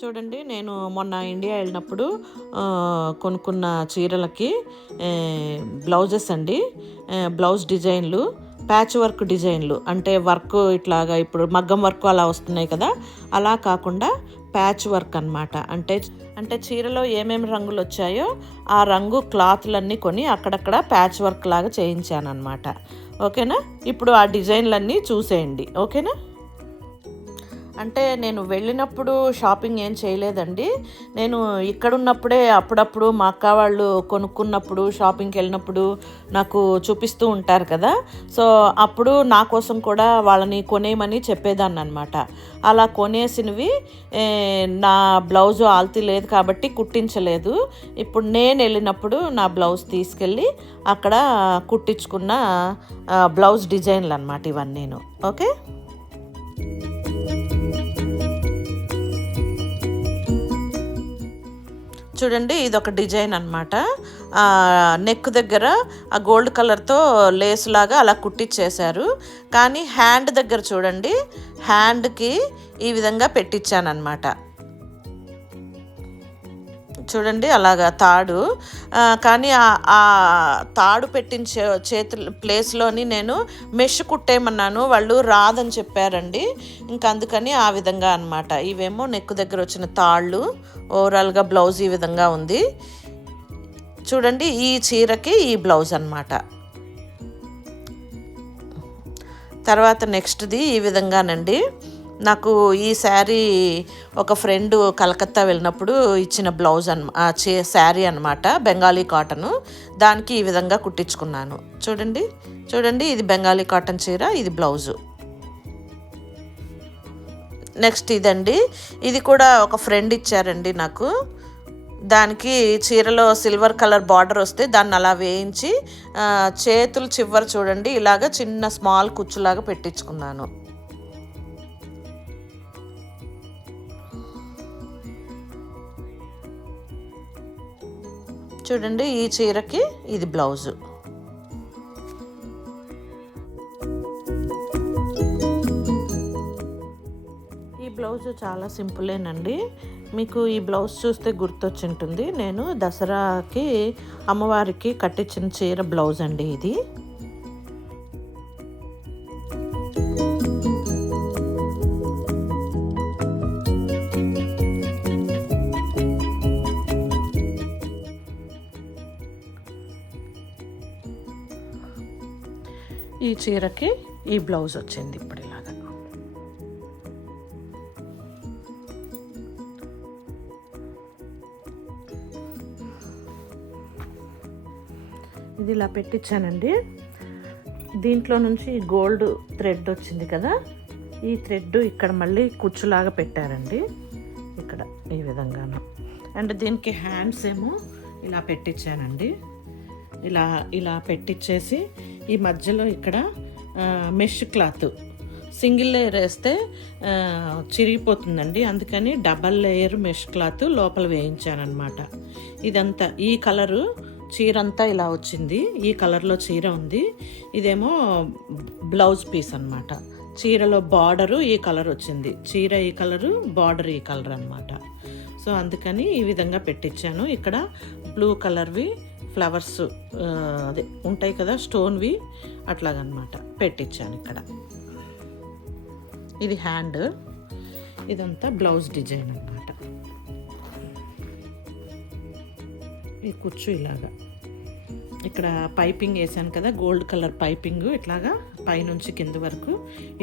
చూడండి, నేను మొన్న ఇండియా వెళ్ళినప్పుడు కొనుక్కున్న చీరలకి బ్లౌజెస్ అండి. బ్లౌజ్ డిజైన్లు, ప్యాచ్ వర్క్ డిజైన్లు, అంటే వర్క్ ఇట్లాగా ఇప్పుడు మగ్గం వర్క్ అలా వస్తున్నాయి కదా, అలా కాకుండా ప్యాచ్ వర్క్ అనమాట. అంటే చీరలో ఏమేమి రంగులు వచ్చాయో ఆ రంగు క్లాత్లన్నీ కొని అక్కడక్కడ ప్యాచ్ వర్క్ లాగా చేయించాను అనమాట. ఓకేనా? ఇప్పుడు ఆ డిజైన్లన్నీ చూసేయండి. ఓకేనా? అంటే నేను వెళ్ళినప్పుడు షాపింగ్ ఏం చేయలేదండి. నేను ఇక్కడున్నప్పుడే అప్పుడప్పుడు మా అక్క వాళ్ళు కొనుక్కున్నప్పుడు షాపింగ్కి వెళ్ళినప్పుడు నాకు చూపిస్తూ ఉంటారు కదా. సో అప్పుడు నా కోసం కూడా వాళ్ళని కొనేయమని చెప్పేదాన్ని అనమాట. అలా కొనేసినవి నా బ్లౌజు ఆల్తీ లేదు కాబట్టి కుట్టించలేదు. ఇప్పుడు నేను వెళ్ళినప్పుడు నా బ్లౌజ్ తీసుకెళ్ళి అక్కడ కుట్టించుకున్న బ్లౌజ్ డిజైన్లు అనమాట ఇవన్నీను. ఓకే. చూడండి, ఇది ఒక డిజైన్ అనమాట. నెక్ దగ్గర ఆ గోల్డ్ కలర్తో లేస్ లాగా అలా కుట్టించేశారు. కానీ హ్యాండ్ దగ్గర చూడండి, హ్యాండ్కి ఈ విధంగా పెట్టించాను అనమాట. చూడండి, అలాగా తాడు. కానీ ఆ తాడు పెట్టించే చేతుల ప్లేస్లోని నేను మెష్ కుట్టేయమన్నాను, వాళ్ళు రాదని చెప్పారండి. ఇంకా అందుకని ఆ విధంగా అనమాట. ఇవేమో నెక్ దగ్గర వచ్చిన తాళ్ళు. ఓవరాల్గా బ్లౌజ్ ఈ విధంగా ఉంది. చూడండి, ఈ చీరకి ఈ బ్లౌజ్ అనమాట. తర్వాత నెక్స్ట్ది ఈ విధంగానండి. నాకు ఈ శారీ ఒక ఫ్రెండ్ కలకత్తా వెళ్ళినప్పుడు ఇచ్చిన బ్లౌజ్ శారీ అనమాట, బెంగాలీ కాటను. దానికి ఈ విధంగా కుట్టించుకున్నాను. చూడండి, ఇది బెంగాలీ కాటన్ చీర, ఇది బ్లౌజు. నెక్స్ట్ ఇదండి, ఇది కూడా ఒక ఫ్రెండ్ ఇచ్చారండి నాకు. దానికి చీరలో సిల్వర్ కలర్ బార్డర్ వస్తే దాన్ని అలా వేయించి చేతులు చివర చూడండి ఇలాగ చిన్న స్మాల్ కుచ్చులాగా పెట్టించుకున్నాను. చూడండి, ఈ చీరకి ఇది బ్లౌజు. ఈ బ్లౌజు చాలా సింపులేనండి. మీకు ఈ బ్లౌజ్ చూస్తే గుర్తొచ్చింటుంది, నేను దసరాకి అమ్మవారికి కట్టించిన చీర బ్లౌజ్ అండి ఇది. ఈ చీరకి ఈ బ్లౌజ్ వచ్చింది ఇప్పుడు ఇలాగా. ఇది ఇలా పెట్టించానండి. దీంట్లో నుంచి గోల్డ్ థ్రెడ్ వచ్చింది కదా, ఈ థ్రెడ్ ఇక్కడ మళ్ళీ కుచ్చులాగా పెట్టారండి ఇక్కడ ఈ విధంగాను. అండ్ దీనికి హ్యాండ్స్ ఏమో ఇలా పెట్టించానండి. ఇలా పెట్టించేసి ఈ మధ్యలో ఇక్కడ మెష్ క్లాత్ సింగిల్ లేయర్ వేస్తే చిరిగిపోతుందండి, అందుకని డబల్ లేయర్ మెష్ క్లాత్ లోపల వేయించానమాట. ఇదంతా ఈ కలరు చీర అంతా ఇలా వచ్చింది, ఈ కలర్లో చీర ఉంది. ఇదేమో బ్లౌజ్ పీస్ అనమాట. చీరలో బార్డరు ఈ కలర్ వచ్చింది, చీర ఈ కలరు, బార్డర్ ఈ కలర్ అనమాట. సో అందుకని ఈ విధంగా పెట్టించాను. ఇక్కడ బ్లూ కలర్వి ఫ్లవర్స్ అదే ఉంటాయి కదా స్టోన్వి, అట్లాగనమాట పెట్టించాను ఇక్కడ. ఇది హ్యాండ్, ఇదంతా బ్లౌజ్ డిజైన్ అనమాట. ఈ కుచ్చు ఇలాగా ఇక్కడ పైపింగ్ వేసాను కదా, గోల్డ్ కలర్ పైపింగ్ ఇట్లాగా పైనుంచి కింద వరకు,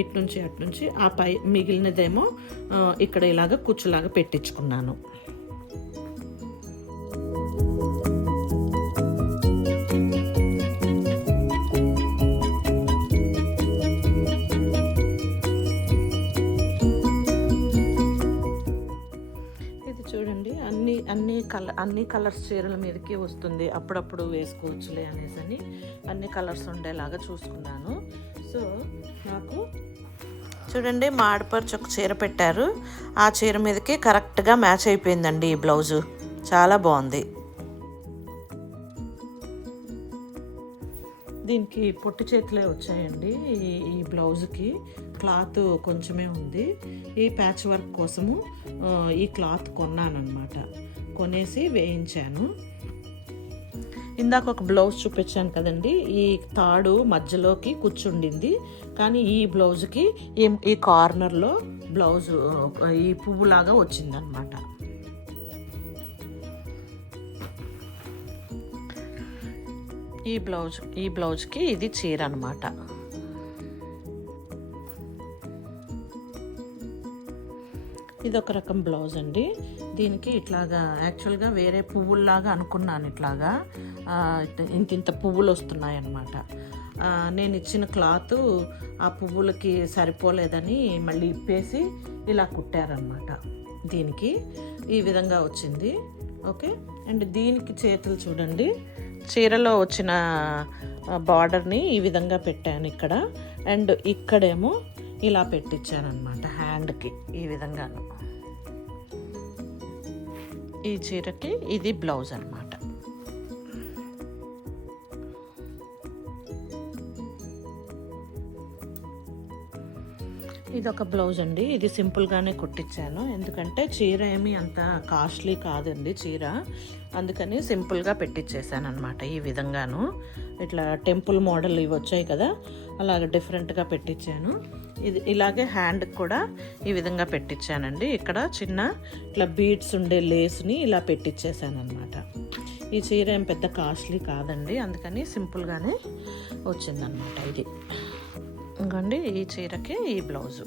ఇటు నుంచి అటు నుంచి ఆ మిగిలినదేమో ఇక్కడ ఇలాగ కుచ్చులాగా పెట్టించుకున్నాను. చూడండి, అన్ని కలర్స్ చీరల మీదకి వస్తుంది, అప్పుడప్పుడు వేసుకోవచ్చులే అనేసి అని అన్ని కలర్స్ ఉండేలాగా చూసుకున్నాను. సో నాకు చూడండి, మా ఆడపడుచు ఒక చీర పెట్టారు, ఆ చీర మీదకి కరెక్ట్గా మ్యాచ్ అయిపోయిందండి ఈ బ్లౌజు, చాలా బాగుంది. దీనికి పొట్టి చేతులే వచ్చాయండి. ఈ బ్లౌజ్కి క్లాత్ కొంచెమే ఉంది. ఈ ప్యాచ్ వర్క్ కోసము ఈ క్లాత్ కొన్నానమాట. కొనేసి వేయించాను. ఇందాక ఒక బ్లౌజ్ చూపించాను కదండి, ఈ తాడు మధ్యలోకి కూర్చుండింది. కానీ ఈ బ్లౌజ్కి ఈ కార్నర్లో బ్లౌజ్ ఈ పువ్వులాగా వచ్చిందనమాట. ఈ బ్లౌజ్కి ఇది చీర అనమాట. ఇది ఒక రకం బ్లౌజ్ అండి. దీనికి ఇట్లాగా యాక్చువల్గా వేరే పువ్వుల్లాగా అనుకున్నాను. ఇట్లాగా ఇంత పువ్వులు వస్తున్నాయి అన్నమాట. నేను ఇచ్చిన క్లాత్ ఆ పువ్వులకి సరిపోలేదని మళ్ళీ ఇప్పేసి ఇలా కుట్టారనమాట. దీనికి ఈ విధంగా వచ్చింది. ఓకే. అండ్ దీనికి చేతులు చూడండి, చీరలో వచ్చిన బార్డర్ని ఈ విధంగా పెట్టాను ఇక్కడ. అండ్ ఇక్కడేమో ఇలా పెట్టించాను అనమాట హ్యాండ్కి ఈ విధంగాను. ఈ చీరకి ఇది బ్లౌజ్ అనమాట. ఇది ఒక బ్లౌజ్ అండి. ఇది సింపుల్గానే కుట్టించాను, ఎందుకంటే చీర ఏమీ అంత కాస్ట్లీ కాదండి చీర. అందుకని సింపుల్గా పెట్టించేసాను అనమాట. ఈ విధంగాను ఇట్లా టెంపుల్ మోడల్ ఇవి వచ్చాయి కదా, అలాగ డిఫరెంట్గా పెట్టించాను. ఇది ఇలాగే హ్యాండ్కి కూడా ఈ విధంగా పెట్టించానండి. ఇక్కడ చిన్న ఇట్లా బీడ్స్ ఉండే లేస్ని ఇలా పెట్టించేసాను అనమాట. ఈ చీర ఏం పెద్ద కాస్ట్లీ కాదండి, అందుకని సింపుల్గానే వచ్చిందనమాట. ఇది ఇంకండి ఈ చీరకి ఈ బ్లౌజు.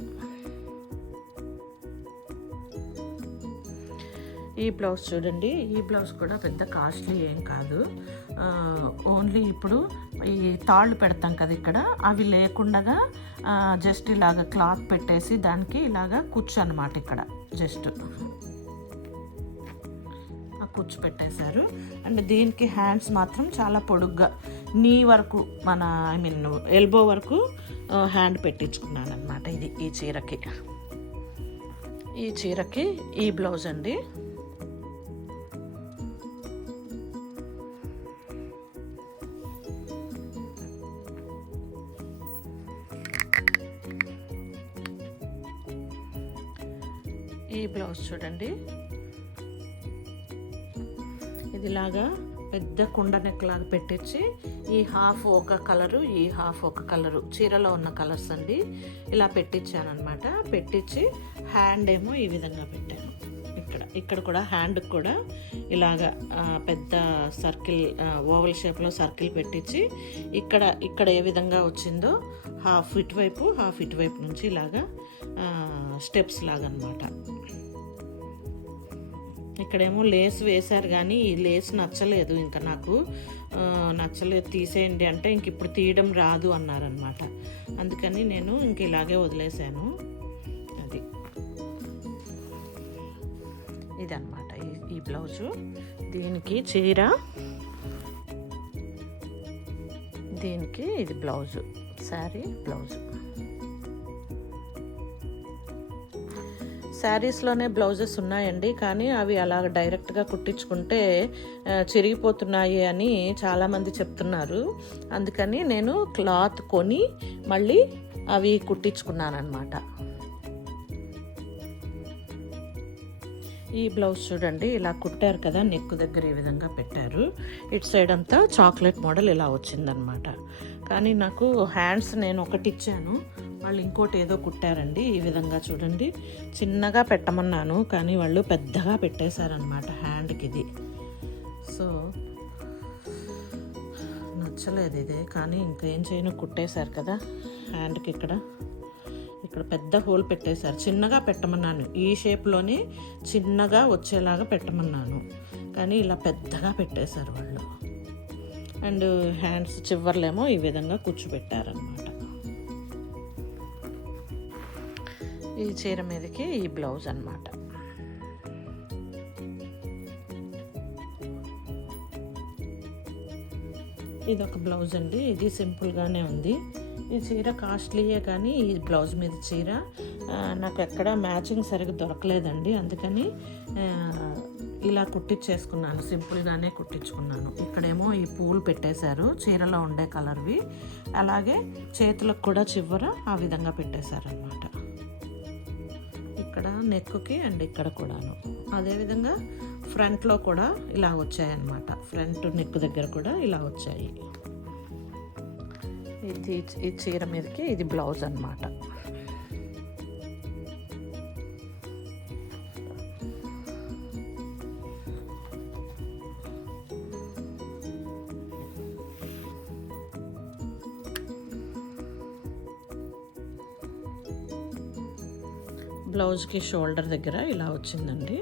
ఈ బ్లౌజ్ చూడండి, ఈ బ్లౌజ్ కూడా పెద్ద కాస్ట్లీ ఏం కాదు. ఓన్లీ ఇప్పుడు ఈ తాళ్ళు పెడతాం కదా ఇక్కడ, అవి లేకుండా జస్ట్ ఇలాగ క్లాత్ పెట్టేసి దానికి ఇలాగ కుచ్చు అనమాట. ఇక్కడ జస్ట్ ఆ కుచ్చు పెట్టేశారు. అండ్ దీనికి హ్యాండ్స్ మాత్రం చాలా పొడుగ్గా నీ వరకు మన ఎల్బో వరకు హ్యాండ్ పెట్టించుకున్నాను అనమాట. ఇది ఈ చీరకి ఈ బ్లౌజ్ అండి. ఈ బ్లౌజ్ చూడండి, ఇదిలాగా పెద్ద కుండ నెక్ లాగా పెట్టించి ఈ హాఫ్ ఒక కలరు, ఈ హాఫ్ ఒక కలరు, చీరలో ఉన్న కలర్స్ అండి ఇలా పెట్టించాను అనమాట. పెట్టించి హ్యాండ్ ఏమో ఈ విధంగా పెట్టాను. ఇక్కడ కూడా హ్యాండ్కి కూడా ఇలాగ పెద్ద సర్కిల్, ఓవల్ షేప్లో సర్కిల్ పెట్టించి ఇక్కడ ఏ విధంగా వచ్చిందో హాఫ్ ఇటువైపు నుంచి ఇలాగా స్టెప్స్ లాగా అనమాట. ఇక్కడేమో లేస్ వేశారు, కానీ ఈ లేస్ నచ్చలేదు. ఇంకా నాకు నచ్చలేదు, తీసేయండి అంటే ఇంక ఇప్పుడు తీయడం రాదు అన్నారనమాట. అందుకని నేను ఇంక ఇలాగే వదిలేశాను. అది ఇదన్నమాట ఈ బ్లౌజు. దీనికి చీర, దీనికి ఇది బ్లౌజు, శారీ బ్లౌజు. శారీస్లోనే బ్లౌజెస్ ఉన్నాయండి, కానీ అవి అలా డైరెక్ట్గా కుట్టించుకుంటే చిరిగిపోతున్నాయి అని చాలామంది చెప్తున్నారు. అందుకని నేను క్లాత్ కొని మళ్ళీ అవి కుట్టించుకున్నాను అనమాట. ఈ బ్లౌజ్ చూడండి, ఇలా కుట్టారు కదా, నెక్ దగ్గర ఈ విధంగా పెట్టారు. ఇటు సైడ్ అంతా చాక్లెట్ మోడల్ ఇలా వచ్చిందనమాట. కానీ నాకు హ్యాండ్స్ నేను ఒకటి ఇచ్చాను, వాళ్ళు ఇంకోటి ఏదో కుట్టారండి. ఈ విధంగా చూడండి, చిన్నగా పెట్టమన్నాను కానీ వాళ్ళు పెద్దగా పెట్టేశారనమాట హ్యాండ్కి. ఇది సో నచ్చలేదు ఇదే, కానీ ఇంకేం చేయను, కుట్టేశారు కదా హ్యాండ్కి. ఇక్కడ పెద్ద హోల్ పెట్టేశారు. చిన్నగా పెట్టమన్నాను, ఈ షేప్లోనే చిన్నగా వచ్చేలాగా పెట్టమన్నాను, కానీ ఇలా పెద్దగా పెట్టేశారు వాళ్ళు. అండ్ హ్యాండ్స్ చివర్లేమో ఈ విధంగా కూర్చోబెట్టారనమాట. ఈ చీర మీదకి ఈ బ్లౌజ్ అన్నమాట. ఇది ఒక బ్లౌజ్ అండి, ఇది సింపుల్గానే ఉంది. ఈ చీర కాస్ట్లీయే, కానీ ఈ బ్లౌజ్ మీద చీర నాకు ఎక్కడ మ్యాచింగ్ సరిగ్గా దొరకలేదండి, అందుకని ఇలా కుట్టించేసుకున్నాను, సింపుల్గానే కుట్టించుకున్నాను. ఇక్కడేమో ఈ పూలు పెట్టేశారు చీరలో ఉండే కలర్వి, అలాగే చేతులకు కూడా చివర ఆ విధంగా పెట్టేశారనమాట. ఇక్కడ నెక్కి అండ్ ఇక్కడ కూడాను అదేవిధంగా ఫ్రంట్లో కూడా ఇలా వచ్చాయన్నమాట. ఫ్రంట్ నెక్ దగ్గర కూడా ఇలా వచ్చాయి. ఈ చీర మీదకి ఇది బ్లౌజ్ అన్నమాట. బ్లౌజ్కి షోల్డర్ దగ్గర ఇలా వచ్చిందండి.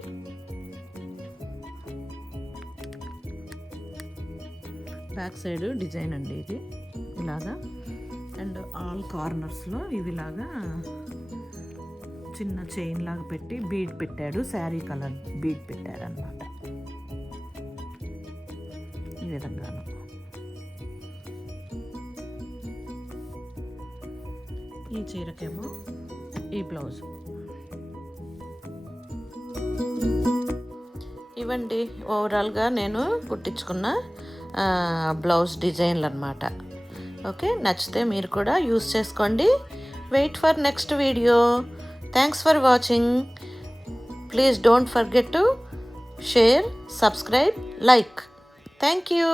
బ్యాక్ సైడ్ డిజైన్ అండి ఇది ఇలాగా, అండ్ ఆల్ కార్నర్స్లో ఇవిలాగా చిన్న చైన్ లాగా పెట్టి బీడ్ పెట్టాడు, శారీ కలర్ బీడ్ పెట్టారు అన్నమాట. ఈ విధంగాను ఈ చీరకేమో ఈ బ్లౌజ్. ఇవండి ఓవరాల్గా నేను కుట్టించుకున్న బ్లౌజ్ డిజైన్లు అన్నమాట. ఓకే, నచ్చితే మీరు కూడా యూస్ చేసుకోండి. Wait for next video. Thanks for watching. Please don't forget to share, subscribe, like. Thank you.